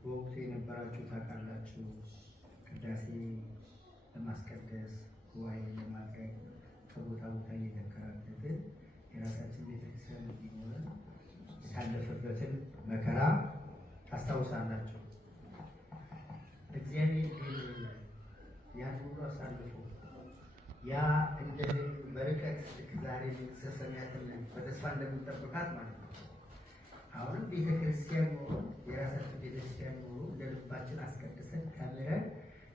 በወቅቱ የነበራችሁ ታውቃላችሁ። ቅዳሴ ለማስቀደስ ጉባኤ ለማድረግ ከቦታ ቦታ እየተከራከርን የራሳችን ቤተክርስቲያን እንዲኖረን ያለፈበትን መከራ ታስታውሳላችሁ። እግዚአብሔር ግን ያን ሁሉ አሳልፎ ያ እንደ በርቀት ዛሬ ሰሰሚያትን በተስፋ እንደምንጠብቃት ማለት ነው። አሁንም ቤተክርስቲያን ኖሮ የራሳችን ቤተክርስቲያን ኖሮ ለልባችን አስቀድሰን ተምረን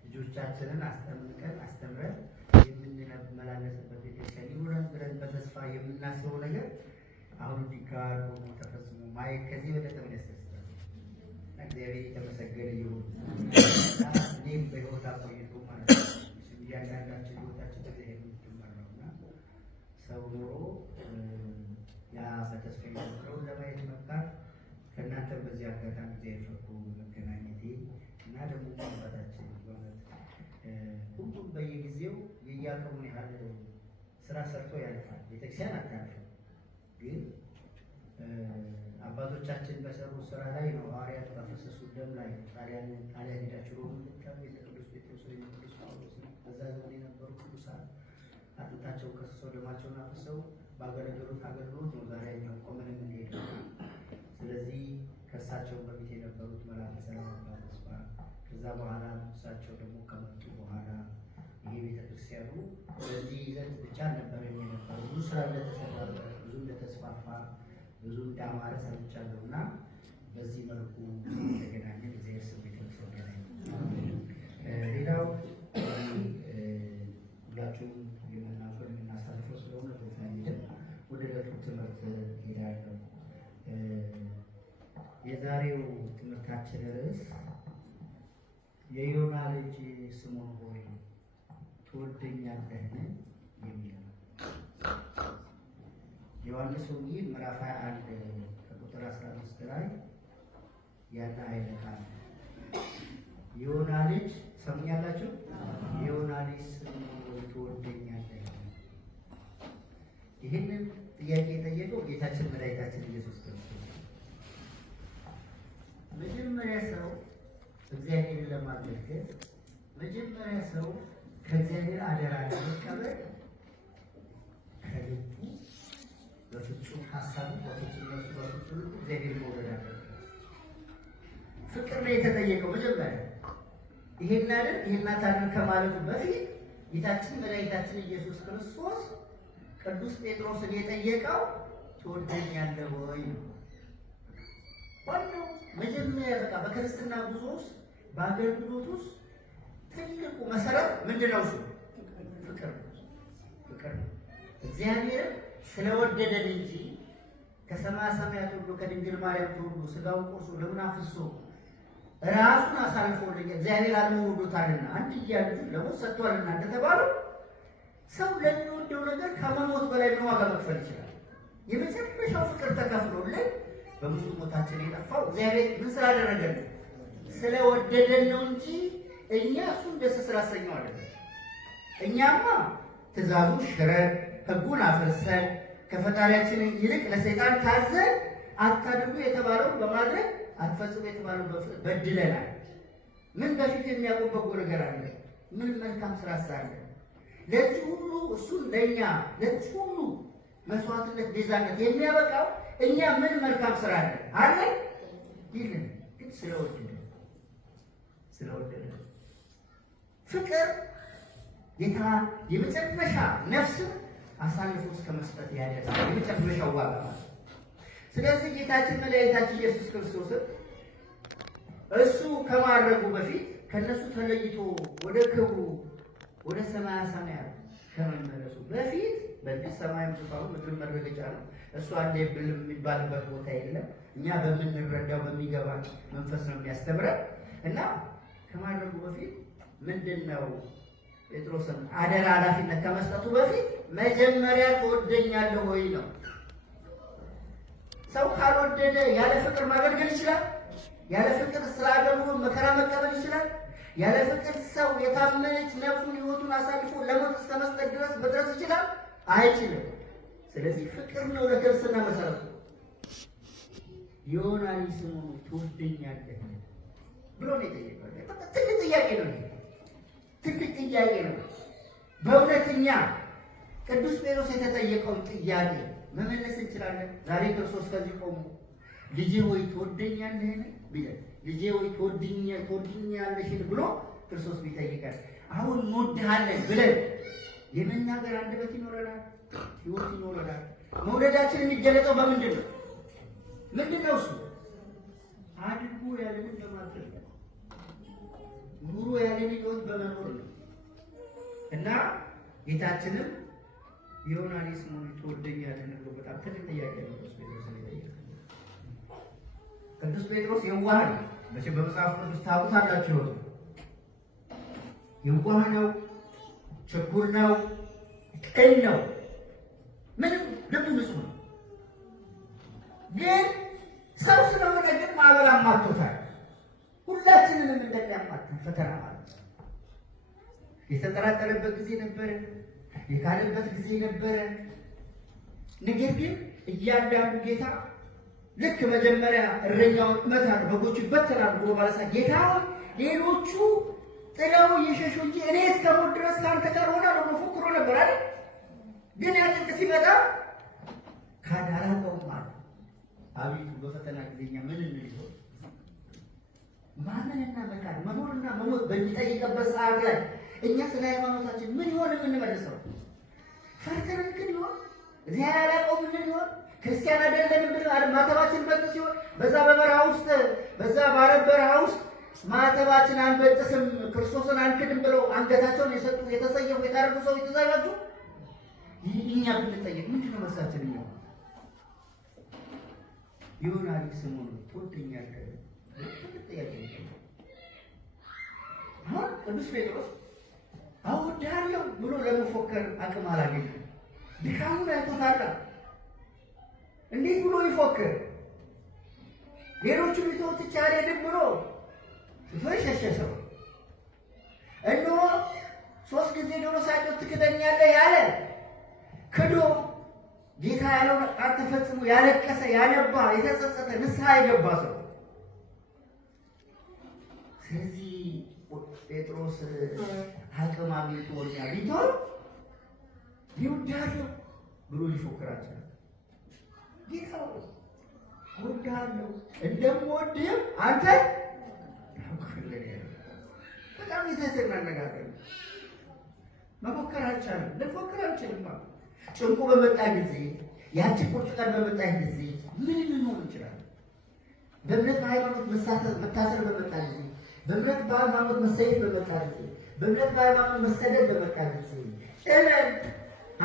ልጆቻችንን አስጠምቀን አስተምረን የምንመላለስበት ቤተክርስቲያን ይኖረን ብለን በተስፋ የምናስበው ነገር አሁን ቢካር ሆኖ ተፈጽሞ ማየት ከዚህ በለጠ ምን ያስደስታል? እግዚአብሔር የተመሰገነ ይሁን። እኔም በሕይወት አቆይቶ ማለት ነው እያንዳንዳችን ሕይወታችን በእግዚአብሔር የምትመራ ነው እና ሰው ኖሮ ያ በተስፋ የሚኖረው ለማየት መብቃት ከእናንተም በዚህ አጋጣሚ እግዚአብሔር ፈቅዶ መገናኘቴ እና ደግሞ ማባታችን በእውነት ሁሉም በየጊዜው የያቀሙን ያህል ስራ ሰርቶ ያልፋል። ቤተክርስቲያን አታልፍም። ግን አባቶቻችን በሰሩ ስራ ላይ ነው። ሐዋርያት ባፈሰሱ ደም ላይ ጣሊያን ሄዳችሁ ሮም ቅዱስ ጴጥሮስ ወይ ቅዱስ ጳውሎስ በዛ ዘመን የነበሩ ቅዱሳን አጥንታቸው ከስሰው ደማቸውን አፍሰው ባገለገሉት አገልግሎት ነው ዛሬ እኛው ቆመን የምንሄደው። ስለዚህ ከእሳቸው በፊት የነበሩት መላከ ሰላም አባ ተስፋ ከዛ በኋላ እሳቸው ደግሞ ከመጡ በኋላ ይሄ ቤተክርስቲያኑ በዚህ ይዘት ብቻ አልነበረም የነበረው። ብዙ ስራ እንደተሰራበት፣ ብዙ እንደተስፋፋ፣ ብዙ እንዳማረ ሰምቻለሁ እና በዚህ መልኩ የተገናኘን እግዚአብሔር ስም የተመሰገነ ይሁን። ሌላው ሁላችሁም የምናሳልፈው ስለሆነ በዛ ሄደን ወደ ዕለቱ ትምህርት ሄዳለሁ። የዛሬው ትምህርታችን ርዕስ የዮና ልጅ ስምዖን ሆይ ትወደኛለህን የሚል ነው። ዮሐንስ ወንጌል ምዕራፍ 21 ከቁጥር 15 ላይ ያለ ኃይለ ቃል የዮና ልጅ ሰሙኛላችሁ። የዮና ልጅ ስምዖን ሆይ ትወደኛለህ። ይህንን ጥያቄ የጠየቀው ጌታችን መድኃኒታችን ኢየሱስ ክርስቶስ። መጀመሪያ ሰው እግዚአብሔርን ለማገልገል መጀመሪያ ሰው ከእግዚአብሔር አደራ ለመቀበል ከልቡ በፍጹም ሀሳቡ በፍጹም ነፍሱ በፍጹም ልቡ እግዚአብሔር መውደድ አለበት። ፍቅር ነው የተጠየቀው መጀመሪያ። ይሄን አይደል ይሄን አታድርግ ከማለቱ በፊት ጌታችን መድኃኒታችን ኢየሱስ ክርስቶስ ቅዱስ ጴጥሮስን የጠየቀው ትወደኛለህ ወይ ነው። ዋናው መጀመሪያ በቃ በክርስትና ጉዞ ውስጥ በአገልግሎት ውስጥ ትልቁ መሰረት ምንድን ነው? እሱ ፍቅር ነው። ፍቅር ነው። እግዚአብሔር ስለወደደን እንጂ ከሰማያ ሰማያት ሁሉ ከድንግል ማርያም ተወልዶ ስጋውን ቆርሶ ደሙን አፍስሶ ራሱን አሳልፎልኝ እግዚአብሔር ዓለሙን ወዶታልና አንድያ ልጁን ለሞት ሰጥቷልና እንደተባለው ሰው ለሚወደው ነገር ከመሞት በላይ ምን ዋጋ መክፈል ይችላል? የመጨረሻው ፍቅር ተከፍሎልን በሙሉ ሞታችን የጠፋው እግዚአብሔር ምን ስላደረገልን? ስለወደደን ነው እንጂ እኛ እሱን ደስ ስላሰኘው አይደለም። እኛማ ትእዛዙን ሽረን ሕጉን አፍርሰን ከፈጣሪያችን ይልቅ ለሰይጣን ታዘን አታድርጉ የተባለውን በማድረግ አትፈጽሙ የተባለውን በድለናል። ምን በፊት የሚያውቁ በጎ ነገር አለ? ምን መልካም ስራ ሳለ? ለዚህ ሁሉ እሱን ለእኛ ለዚህ ሁሉ መስዋዕትነት ቤዛነት የሚያበቃው እኛ ምን መልካም ስራ አለ አለ ይልን ግን ስለወደደ ፍቅር ጌታ የመጨረሻ ነፍስን አሳልፎ እስከ መስጠት ያደርሳል። የመጨረሻው ዋጋ ማለት። ስለዚህ ጌታችን መድኃኒታችን ኢየሱስ ክርስቶስን እሱ ከማድረጉ በፊት ከነሱ ተለይቶ ወደ ክብሩ ወደ ሰማያ ሰማያት ከመመለሱ በፊት በዚህ ሰማይ ምጽፋው ምድር መረገጫ ነው። እሱ አለ ብልም የሚባልበት ቦታ የለም። እኛ በምንረዳው በሚገባ መንፈስ ነው የሚያስተምረን እና ከማድረጉ በፊት ምንድነው ጴጥሮስን አደራ ኃላፊነት ከመስጠቱ በፊት መጀመሪያ ትወደኛለህ ወይ ነው። ሰው ካልወደደ ያለ ፍቅር ማገልገል ይችላል? ያለ ፍቅር ስራ አገልግሎት መከራ መቀበል ይችላል? ያለ ፍቅር ሰው የታመነች ነፍሱን ሕይወቱን አሳልፎ ለሞት እስከ መስጠት ድረስ መድረስ ይችላል? አይችልም። ስለዚህ ፍቅር ነው ለክርስትና መሰረቱ። ዮና ልጅ ስምዖን ትወደኛለህ? ብሎ ነው የጠየቀው። ትልቅ ጥያቄ ነው። ትልቅ ጥያቄ ነው። በእውነተኛ ቅዱስ ጴጥሮስ የተጠየቀውን ጥያቄ መመለስ እንችላለን? ዛሬ ክርስቶስ ከዚህ ቆሞ ልጄ ሆይ ትወደኛለህን ቢለን፣ ልጄ ሆይ ትወደኛለሽን ብሎ ክርስቶስ ቢጠይቀን አሁን እንወድሃለን ብለን የመናገር አንደበት ይኖረናል? ሕይወት ይኖረናል? መውደዳችን የሚገለጸው በምንድን ነው? ምንድን ነው እሱ? አድርጎ ያለንን በማድረግ ነው። ኑሮ ያለን ሕይወት በመኖር ነው። እና ጌታችንም የሆናን ስሙን ትወደኛለህን ብሎ በጣም ትልቅ ጥያቄ ነው ቅዱስ ጴጥሮስ የጠየቀው። ቅዱስ ጴጥሮስ የዋህ ነው። መቼም በመጽሐፍ ቅዱስ ታውቁታላችሁ። የዋህ ነው፣ ችኩል ነው፣ ቅን ነው። ምንም ልቡ ንጹህ ነው። ግን ሰው ስለሆነ ግን ማዕበል አማቶታል። ሁላችንንም እንደሚያማትን ፈተና ማለት ነው። የተጠራጠረበት ጊዜ ነበረ፣ የካደበት ጊዜ ነበረ። ነገር ግን እያንዳንዱ ጌታ ልክ መጀመሪያ እረኛውን እመታለሁ በጎቹ ይበተናሉ ብሎ ማለት ጌታ ሌሎቹ ጥለው እየሸሹ እንጂ እኔ እስከሞት ድረስ ከአንተ ጋር ሆናለሁ ብሎ ፎክሮ ነበር አይደል? ግን ያ ጭንቅ ሲመጣ ካዳላቀውም አለ። አቤቱ በፈተና ጊዜኛ ምን እንልሆን? ማመንና መካድ መኖርና መሞት በሚጠይቅበት ሰዓት ላይ እኛ ስለ ሃይማኖታችን ምን ይሆን የምንመልሰው? ፈርተን ግን ይሆን? እግዚአብሔር ያላቀው ምን ይሆን? ክርስቲያን አይደለንም ብለን ማተባችን በጥስ ሲሆን በዛ በበረሃ ውስጥ በዛ በአረብ በረሃ ውስጥ ማተባችን አንበጥስም ክርስቶስን አንክድም ብለው አንገታቸውን የሰጡ የተሰየፉ የታረዱ ሰው የተዛባችሁ እኛ ብንጠየቅ ምንድን ነው መልሳችን? የሚሆን ይሆናል ስሙን ትወደኛለህ ጥያቄ ነው። አሁን ቅዱስ ጴጥሮስ አወድሃለሁ ብሎ ለመፎከር አቅም አላገኘም። ድካሙን አይቶታል። እንዴት ብሎ ይፎክር? ሌሎቹ ሊተውት አልሄድም ብሎ ሸሸ ሰው። እነሆ 3 ጊዜ ዶሮ ሳይጮህ ትክደኛለህ ያለ ክዶ ጌታ ያለውን ቃል ተፈጽሞ ያለቀሰ ያነባ የተጸጸተ ንስሐ የገባ ሰው። ስለዚህ ጴጥሮስ አቅም አግኝቶ ሊተው ይወድሃለሁ ብሎ ሊፎክራቸው ጌታ እወድሃለሁ እንደምወድህም አንተ በጣም የተሰና አነጋገር መፎከር አልቻለም። ልፎክር አልችልም። ጭንቁ በመጣ ጊዜ ያቺ ቁርጥ ቀን በመጣ ጊዜ ምን ልንሆን እንችላለን? በእምነት በሃይማኖት መታሰር በመጣ ጊዜ፣ በእምነት በሃይማኖት መሰየፍ በመጣ ጊዜ፣ በእምነት በሃይማኖት መሰደድ በመጣ ጊዜ እመን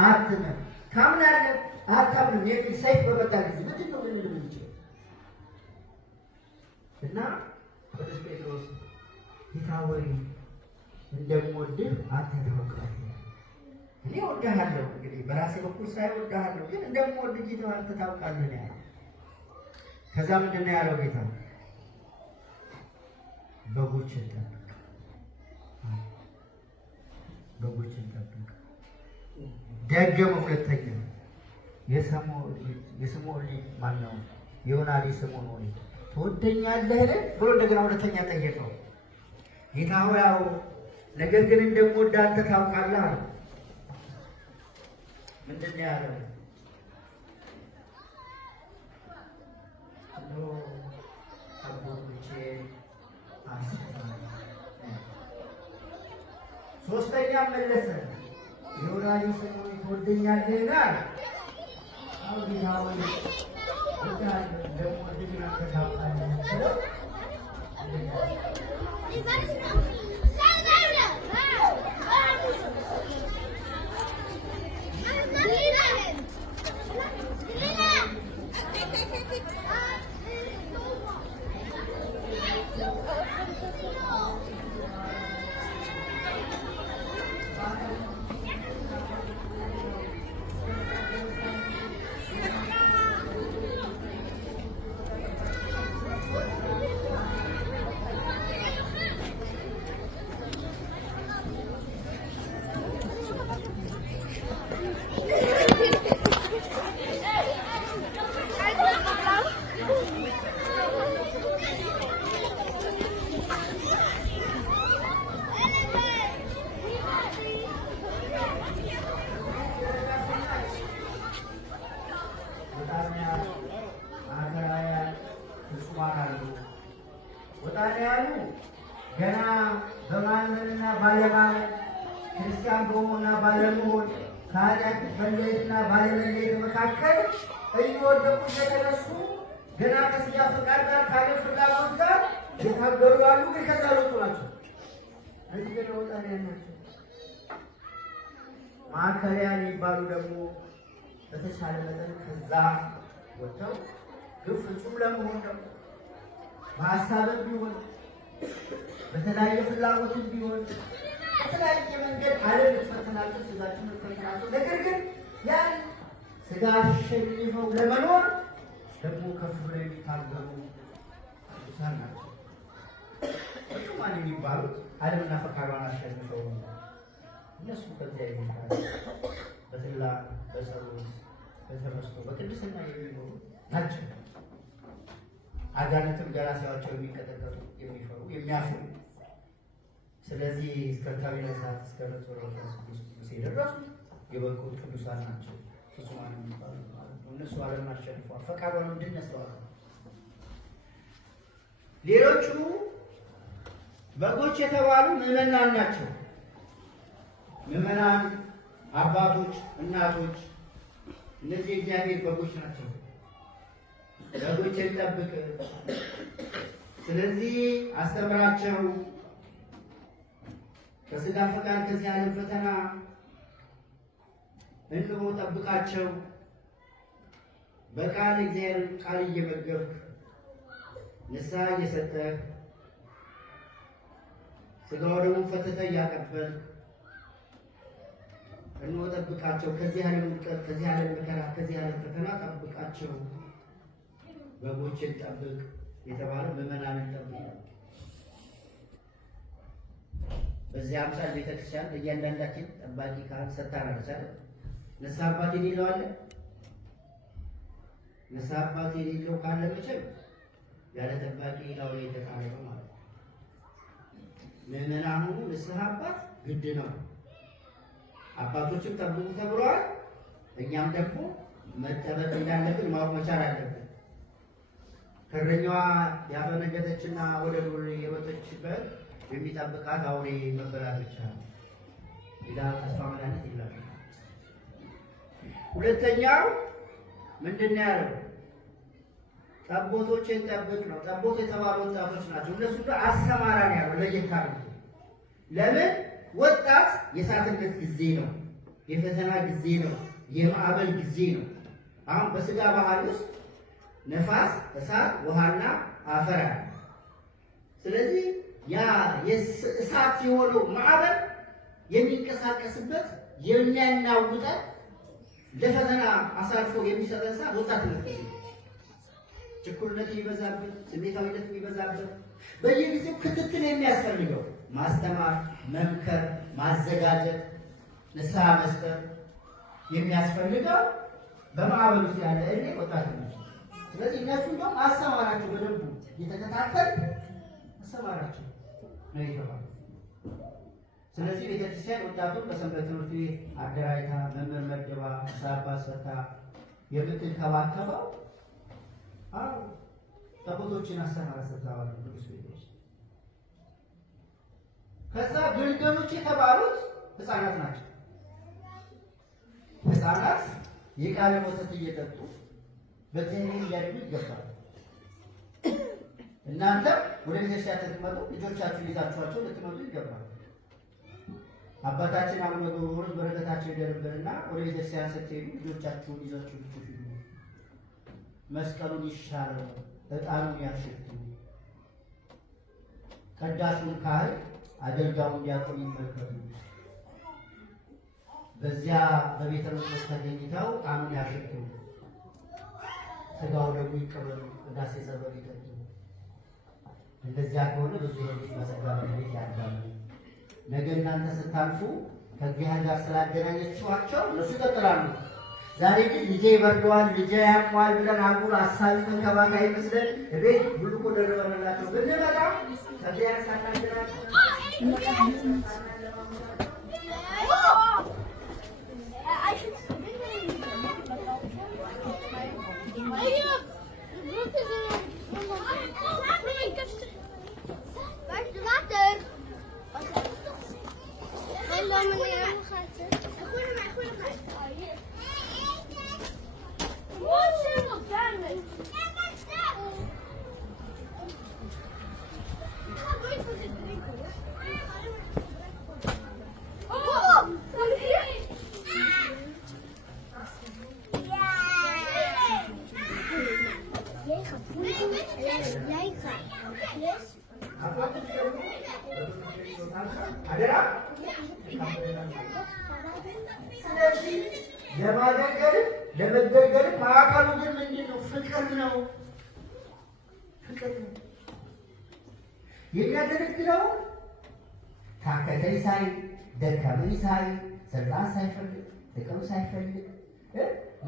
አትመን ታምናለህ አታምንም የሚል ሰይፍ በመጣ ጊዜ ምንድን ነው ልንል የምንችለው? እና ቅዱስ ጴጥሮስ ጌታ ሆይ እንደምወድህ አንተ ታውቃለህ። እኔ እወድሃለሁ፣ እንግዲህ በራሴ በኩል ሳይሆን እወድሃለሁ፣ ግን እንደምወድህ ጌታ አንተ ታውቃለህ ነው ያለው። ከዛ ምንድን ነው ያለው ጌታ? በጎችን ጠብቅ፣ በጎችን ጠብቅ። ደገመ ሁለተኛ። የስምዖን ልጅ ማነው? የዮና ልጅ ስምዖን ሆይ ትወደኛለህን ብሎ እንደገና ሁለተኛ ጠየቀው። ጌታ ሆይ አዎ፣ ነገር ግን እንደምወድህ አንተ ታውቃለህ አለ። ምንድን ነው ያለው? ሶስተኛ መለሰ። የዮና ልጅ ስምዖን ትወደኛለህን አለ። አዎ ጌታ ሆይ እንደምወድህ አንተ ታውቃለህ። አሉ። ወጣ ያሉ ገና በማመንና ባለማመን ክርስቲያን በመሆንና ባለመሆን ከኃጢአት መለየትና ባለመለየት መካከል እየወደቁ እየተነሱ ገና ከሥጋ ፈቃድ ጋር ካለ ፍላጎት ጋር የታገሉ ያሉ ግን ከዛ ወጡ ናቸው። እዚህ ገና ወጣ ናቸው። ማዕከላውያን የሚባሉ ደግሞ በተቻለ መጠን ከዛ ወጥተው ግን ፍጹም ለመሆን ደግሞ በሀሳብም ቢሆን በተለያየ ፍላጎትም ቢሆን በተለያየ መንገድ ዓለም ልትፈተናቸው ስጋችን ልትፈተናቸው፣ ነገር ግን ያን ስጋ አሸንፈው ለመኖር ደግሞ ከፍ ብለው የሚታገሉ ቅዱሳን ናቸው። ፍጹማን የሚባሉት ዓለምና ፈቃዷን አሸንፈው ነው። እነሱ ከዚያ የሚባሉ በትላ በጸሎት በተመስጦ በቅድስና የሚኖሩ ናቸው። አጋንንትም ገና ሲያዩአቸው የሚቀጠቀጡ የሚፈሩ የሚያፍሩ። ስለዚህ እስከ ካቢነሳት እስከ መጽወረ ቅዱስ የደረሱ የበቁት ቅዱሳን ናቸው። ፍጹማን የሚባሉ ማለት ነው። እነሱ ዓለምን አሸንፈዋል። ፈቃዷን እንድነስተዋል። ሌሎቹ በጎች የተባሉ ምዕመናን ናቸው። ምዕመናን አባቶች፣ እናቶች፣ እነዚህ የእግዚአብሔር በጎች ናቸው። በጎችን ጠብቅ፣ ስለዚህ አስተምራቸው፣ ከሥጋ ፈቃድ ከዚህ ዓለም ፈተና እንሆ ጠብቃቸው፣ በቃል እግዚአብሔር ቃል እየመገብክ ንስሐ እየሰጠህ ሥጋው ደግሞ ፈትተህ እያቀበልክ እንሆ ጠብቃቸው፣ ከዚህ ዓለም ውድቀት፣ ከዚህ ዓለም መከራ፣ ከዚህ ዓለም ፈተና ጠብቃቸው። በጎችን ጠብቅ የተባለው ምዕመናንን ጠብቅ። በዚህ አምሳል ቤተክርስቲያን ለእያንዳንዳችን ጠባቂ ካህን ሰጥታናለች አይደል? ንስሐ አባት የሌለው አለ? ንስሐ አባት የሌለው ካለ መቼም ያለ ጠባቂ ላው ላይ የተጣለ ነው ማለት ነው። ምዕመናኑ ንስሐ አባት ግድ ነው። አባቶችም ጠብቁ ተብለዋል። እኛም ደግሞ መጠበቅ እንዳለብን ማወቅ መቻል አለብን። ከእረኛዋ ያፈነገጠችና ወደ ዱር የወጣችበት የሚጠብቃት አውሬ መበላት ብቻ ነው። ሌላ ተስፋ መድኃኒት የለም። ሁለተኛው ምንድን ነው ያለው? ጠቦቶችን ጠብቅ ነው። ጠቦት የተባሉ ወጣቶች ናቸው። እነሱ ጋር አሰማራ ነው ያለው። ለየት አድርጎ ለምን? ወጣት የእሳትነት ጊዜ ነው፣ የፈተና ጊዜ ነው፣ የማዕበል ጊዜ ነው። አሁን በሥጋ ባህል ውስጥ ነፋስ፣ እሳት፣ ውሃና አፈር አለ። ስለዚህ ያ የእሳት የሆነው ማዕበል የሚንቀሳቀስበት የሚያናውጠን ለፈተና አሳልፎ የሚሰጠን ሰዓት ወጣትነት ጊዜ፣ ችኩልነት የሚበዛበት፣ ስሜታዊነት የሚበዛበት፣ በየጊዜው ክትትል የሚያስፈልገው ማስተማር፣ መምከር፣ ማዘጋጀት፣ ንስሐ መስጠት የሚያስፈልገው በማዕበል ውስጥ ያለ እኔ ወጣትነት። ስለዚህ እነሱ እንደውም አሰማራቸው፣ በደንቡ እየተከታተል አሰማራቸው ነው የተባለው። ስለዚህ ቤተክርስቲያን ወጣቱን በሰንበት ትምህርት ቤት አደራጅታ መምህር መደባ ሳባ ሰታ የምትንከባከበው ጠቦቶችን አሰማራ ሰጥተዋል ቅዱስ ጴጥሮስ። ከዛ ግልገሎች የተባሉት ሕፃናት ናቸው። ሕፃናት የቃለ ወተት እየጠጡ በእግዚአብሔር እያደጉ ይገባል። እናንተ ወደ ቤተክርስቲያን ስትመጡ ልጆቻችሁን ይዛችኋቸው ልትመጡ ይገባል። አባታችን አቡነ ጎርጎርዮስ በረከታቸው ይደርብንና ወደ ቤተክርስቲያን ስትሄዱ ልጆቻችሁን ይዛችሁ ልትሄዱ፣ መስቀሉን ይሻለው፣ ዕጣኑን ያሽቱ፣ ቀዳሹን ካህን አገልጋዩን እንዲያቆም ይመልከቱ። በዚያ በቤተ መቅደስ ተገኝተው ዕጣኑን ያሽቱ፣ ሥጋው ደግሞ ይቀበሉ፣ ቅዳሴ ጸበል ይጠጡ። እንደዚያ ከሆነ ብዙ ሰዎች በጸጋ በረከት ያድጋሉ። ነገ እናንተ ስታልፉ ከእግዚአብሔር ጋር ስላገናኘችኋቸው እነሱ ይቀጥላሉ። ዛሬ ግን ልጄ ይበርደዋል፣ ልጄ ያሟል ብለን አጉል አሳቢ ተንከባካይ መስለን ቤት ብልኮ ደረበላቸው ብንመጣ ከእግዚአብሔር ሳናገናኝ አደራ። ስለዚህ ለማገልገልም ለመገልገልም ማዕከሉ ግን ምንድን ነው? ፍቅር ነው። ፍቅር ነው የሚያገለግለው። ታከተኝ ሳይ ደከመኝ ሳይ ስልጣን ሳይፈልግ ጥቅም ሳይፈልግ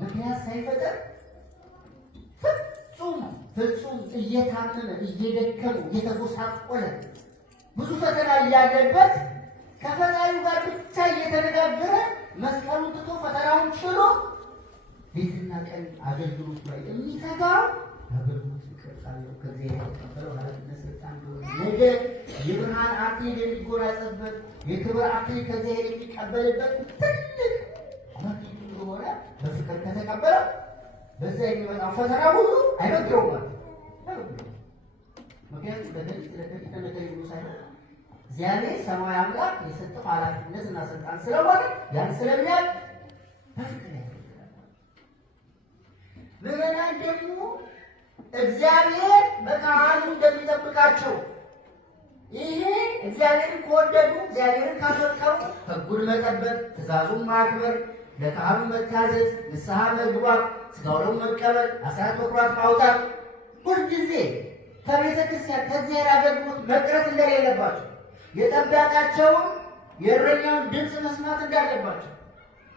ምክንያት ሳይፈጠር ፍጹም እየታመመ እየደከሙ እየተጎሳቆለ ብዙ ፈተና እያለበት ከፈጣሪው ጋር ብቻ እየተነጋገረ መስቀሉን ትቶ ፈተናውን ችሎ ሌትና ቀን አገልግሎት ላይ የሚተጋው አገልግሎት ይቀጥላል። ከዚህ የተቀበለው ኃላፊነት ስልጣን ነገ የብርሃን አክሊል የሚጎናጸፍበት የክብር አክሊል ከዚህ የሚቀበልበት ትልቅ መክሊት እንደሆነ በፍቅር ከተቀበለ በዛ የሚመጣው ፈተና ሁሉ አይበግረውም ማለት ነው። ምክንያቱም ለተነገር ብሎ ሳይሆን እግዚአብሔር ሰማያዊ አምላክ የሰጠው ኃላፊነት እና ስልጣን ስለሆነ ያን ስለሚያውቅ በፍቅር ያደርጋል። ምዕመናን ደግሞ እግዚአብሔር በካህኑ እንደሚጠብቃቸው ይሄ እግዚአብሔርን ከወደዱ እግዚአብሔርን ካፈቀሩ ሕጉን መጠበቅ፣ ትእዛዙን ማክበር፣ ለካህኑ መታዘዝ፣ ንስሐ መግባት፣ ሥጋው ደሙን መቀበል፣ አስራት በኩራት ማውጣት፣ ሁልጊዜ ከቤተ ክርስቲያን ከእግዚአብሔር አገልግሎት መቅረት እንደሌለባቸው፣ የጠባቂያቸውን የእረኛውን ድምፅ መስማት እንዳለባቸው፣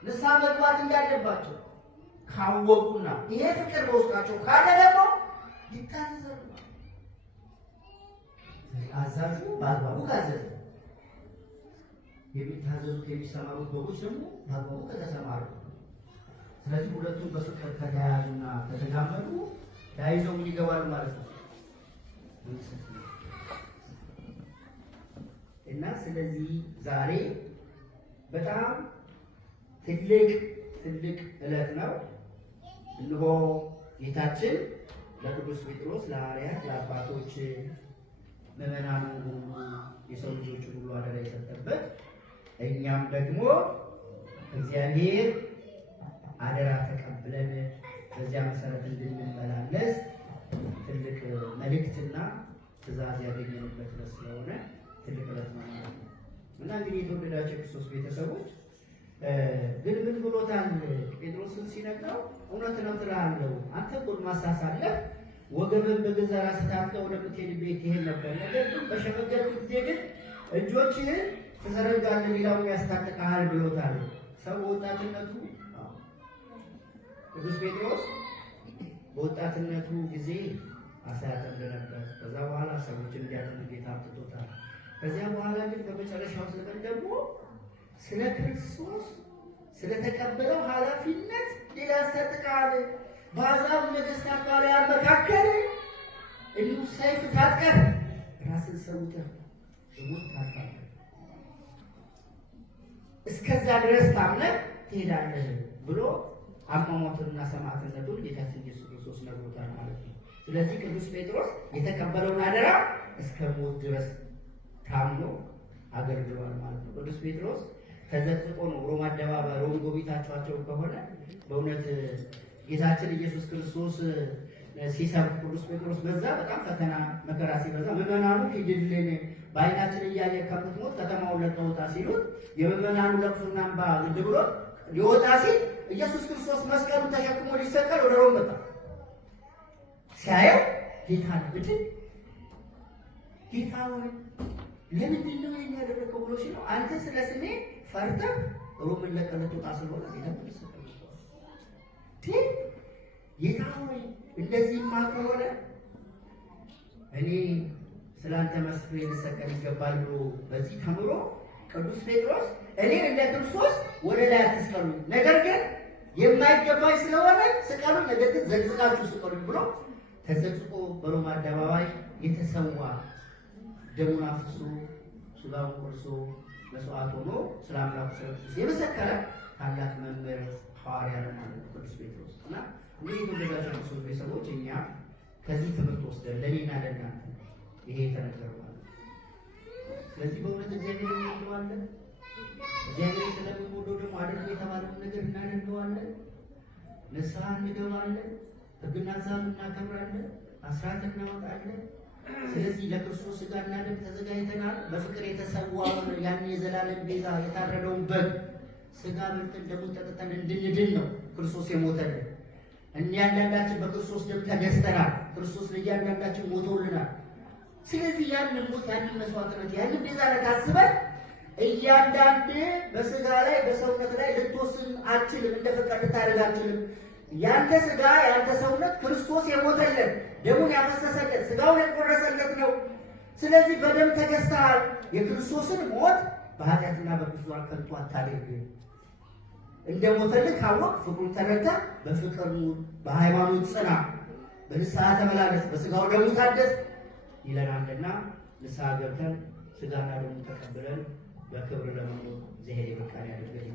ንስሐ መግባት እንዳለባቸው ካወቁና ይሄ ፍቅር በውስጣቸው ካለ ደግሞ ይታዘዛሉ። አዛዡ በአግባቡ ካዘዘ የሚታዘዙት የሚሰማሩት በጎች ደግሞ በአግባቡ ከተሰማሩ፣ ስለዚህ ሁለቱም በፍቅር ከተያያዙና ከተጋመዱ ተያይዘው ምን ይገባሉ ማለት ነው እና ስለዚህ ዛሬ በጣም ትልቅ ዕለት ነው። እነሆ ጌታችን ለቅዱስ ጴጥሮስ ለሐዋርያት ለአባቶች ምዕመናኑ ሁሉ የሰው ልጆች ሁሉ አደራ የሰጠበት እኛም ደግሞ እግዚአብሔር አደራ ተቀብለን በዚያ መሰረት እንድንመላለስ ትልቅ መልእክትና ትእዛዝ ያገኘንበት ዕለት ስለሆነ ትልቅ ዕለት ነው ማለት ነው እና እንግዲህ የተወደዳቸው ክርስቶስ ቤተሰቦች ግን ምን ብሎታል? ጴጥሮስን ሲነግረው እውነት ነው እልሃለሁ አንተ ጎልማሳ ሳለህ ወገብን በገዛ ራስህ ታጥቀህ ወደምትሄድ ቤት ትሄድ ነበር። ነገር ግን በሸመገልክ ጊዜ ግን እጆችህን ትዘረጋለህ፣ ሌላውን ያስታጥቅሃል ብሎታል። ሰው በወጣትነቱ ቅዱስ ጴጥሮስ በወጣትነቱ ጊዜ አሳ ያጠምድ ነበር። ከዛ በኋላ ሰዎችን እንዲያጠምድ ጌታ አምጥቶታል። ከዚያ በኋላ ግን በመጨረሻው ዘመን ደግሞ ስለ ክርስቶስ ስለተቀበለው ኃላፊነት ሌላ ያስታጥቅሃል። በአሕዛብ ነገሥታት ባሪያዎች መካከል እንዲሁ ሰይፍ ታጥቀህ ራስን ሰውተህ ሞት ታልፋለህ። እስከዛ ድረስ ታምነህ ትሄዳለህ ብሎ አሟሟቱንና ሰማዕትነቱን ጌታችን ኢየሱስ ክርስቶስ ነግሮታል ማለት ነው። ስለዚህ ቅዱስ ጴጥሮስ የተቀበለውን አደራ እስከ ሞት ድረስ ታምኖ አገልግሏል ማለት ነው። ቅዱስ ጴጥሮስ ተዘቅዝቆ ነው ሮም አደባባይ ሮም ጎብኝታችኋቸው ከሆነ በእውነት ጌታችን ኢየሱስ ክርስቶስ ሲሰብክ ቅዱስ ጴጥሮስ በዛ በጣም ፈተና መከራ ሲበዛ ምዕመናኑ ሂድልን በዓይናችን እያየ ከምትሞት ከተማውን ለቀህ ውጣ ሲሉት የምዕመናኑ ለቅሶና እንባ ግድ ብሎ ሊወጣ ሲል ኢየሱስ ክርስቶስ መስቀሉን ተሸክሞ ሊሰቀል ወደ ሮም መጣ። ሲያየው ጌታ ነው እንጂ ጌታ ሆይ ለምንድን ነው የሚያደርገው ብሎ ሲለው አንተ ስለ ስሜ ፈርተህ ሮምን ለቀህ ልትወጣ ስለሆነ ጌታ ተሰቀለ። ጌታ ሆይ እንደዚህማ ከሆነ እኔ ስላንተ መስክሬ ልሰቀል ይገባል ብሎ በዚህ ተምሮ ቅዱስ ጴጥሮስ እኔን እንደ ክርስቶስ ወደ ላይ አትስቀሉ፣ ነገር ግን የማይገባኝ ስለሆነ ስቀሉ፣ ነገር ግን ዘግዝቃችሁ ስቀሉ ብሎ ተዘግዝቆ በሮማ አደባባይ የተሰዋ ደሙን አፍስሶ ሥጋውን ቆርሶ መስዋዕት ሆኖ ስለ አምላኩ ስለክርስቶስ የመሰከረ ታላቅ መምህር ሐዋርያ ነው ማለት ነው ቅዱስ ጴጥሮስ እና እንግዲህ የተወደዳችሁ ክርስቶስ ቤተሰቦች እኛ ከዚህ ትምህርት ወስደን ለእኔና ለእናንተ ይሄ የተነገረው ማለት ነው። ስለዚህ በእውነት እግዚአብሔር እንወደዋለን። እግዚአብሔር ስለምንወደው ደግሞ አድርጎ የተባለውን ነገር እናደርገዋለን። ንስሐ እንገባለን። ሕግና ትእዛዙን እናከብራለን። አስራት እናወጣለን። ስለዚህ ለክርስቶስ ሥጋና ደም ተዘጋጅተናል። በፍቅር የተሰዋውን ያን የዘላለም ቤዛ የታረደውን በግ ሥጋ በልተን ደሙን ጠጥተን እንድንድን ነው ክርስቶስ የሞተልን። እያንዳንዳችን በክርስቶስ ደም ተገዝተናል። ክርስቶስ ለእያንዳንዳችን ሞቶልናል። ስለዚህ ያንን ሞት፣ ያንን መስዋዕትነት፣ ያንን ቤዛነት አስበን እያንዳንድ በሥጋ ላይ በሰውነት ላይ ልትወስን አችልም፣ እንደፈቃድ ልታደርግ አችልም። ያንተ ሥጋ ያንተ ሰውነት ክርስቶስ የሞተለት ደሙን ያፈሰሰለት ሥጋውን የቆረሰለት ነው። ስለዚህ በደም ተገዝተሃል። የክርስቶስን ሞት በኃጢአትና በፍጹም ከንቱ አታድርግ። እንደሞተልህ ካወቅ ፍቅሩን ተረዳ፣ በፍቅር ኑር፣ በሃይማኖት ጽና፣ በንስሐ ተመላለስ፣ በሥጋው ደሙ ታደስ ይለናልና ንስሐ ገብተን ሥጋና ደሙ ተቀብለን በክብር ለመኖር እግዚአብሔር ይበቃን ያድርገን።